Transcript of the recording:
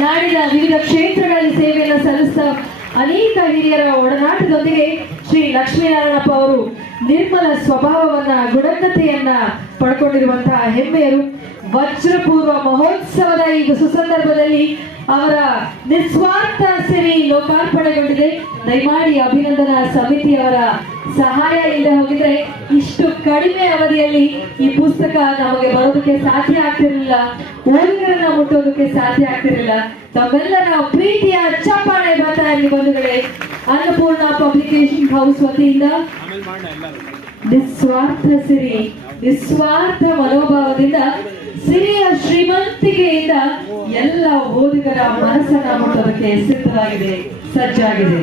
ನಾಡಿನ ವಿವಿಧ ಕ್ಷೇತ್ರಗಳಲ್ಲಿ ಸೇವೆಯನ್ನು ಸಲ್ಲಿಸಿದ ಅನೇಕ ಹಿರಿಯರ ಒಡನಾಟದೊಂದಿಗೆ ಶ್ರೀ ಲಕ್ಷ್ಮೀನಾರಾಯಣಪ್ಪ ಅವರು ನಿರ್ಮಲ ಸ್ವಭಾವವನ್ನ ಗುಣಗತೆಯನ್ನ ಪಡ್ಕೊಂಡಿರುವಂತಹ ಹೆಮ್ಮೆಯರು. ವಜ್ರಪೂರ್ವ ಮಹೋತ್ಸವದ ಈ ಸುಸಂದರ್ಭದಲ್ಲಿ ಅವರ ನಿಸ್ವಾರ್ಥ ಸೇವೆ ಲೋಕಾರ್ಪಣೆಗೊಂಡಿದೆ. ದಯಮಾಡಿ ಅಭಿನಂದನಾ ಸಮಿತಿಯವರ ಸಹಾಯ ಇಲ್ಲದೆ ಹೋಗಿದ್ರೆ ಇಷ್ಟು ಕಡಿಮೆ ಅವಧಿಯಲ್ಲಿ ಈ ಪುಸ್ತಕ ನಮಗೆ ಬರೋದಕ್ಕೆ ಸಾಧ್ಯ ಆಗ್ತಿರಲಿಲ್ಲ, ಓದುಗರನ್ನ ಮುಟ್ಟೋದಕ್ಕೆ ಸಾಧ್ಯ ಆಗ್ತಿರಲಿಲ್ಲ. ತಮ್ಮೆಲ್ಲರ ಪ್ರೀತಿಯ ಚಪ್ಪಾಳೆ ಬರ್ತಾ ಇರಲಿ ಬಂಧುಗಳೇ. ಅನ್ನಪೂರ್ಣ ಪಬ್ಲಿಕೇಶನ್ ಹೌಸ್ ವತಿಯಿಂದ ನಿಸ್ವಾರ್ಥ ಸಿರಿ, ನಿಸ್ವಾರ್ಥ ಮನೋಭಾವದಿಂದ ಸಿರಿಯ ಶ್ರೀಮಂತಿಕೆಯಿಂದ ಎಲ್ಲ ಓದುಗರ ಮನಸ್ಸನ್ನ ಮುಟ್ಟೋದಕ್ಕೆ ಸಿದ್ಧವಾಗಿದೆ, ಸಜ್ಜಾಗಿದೆ.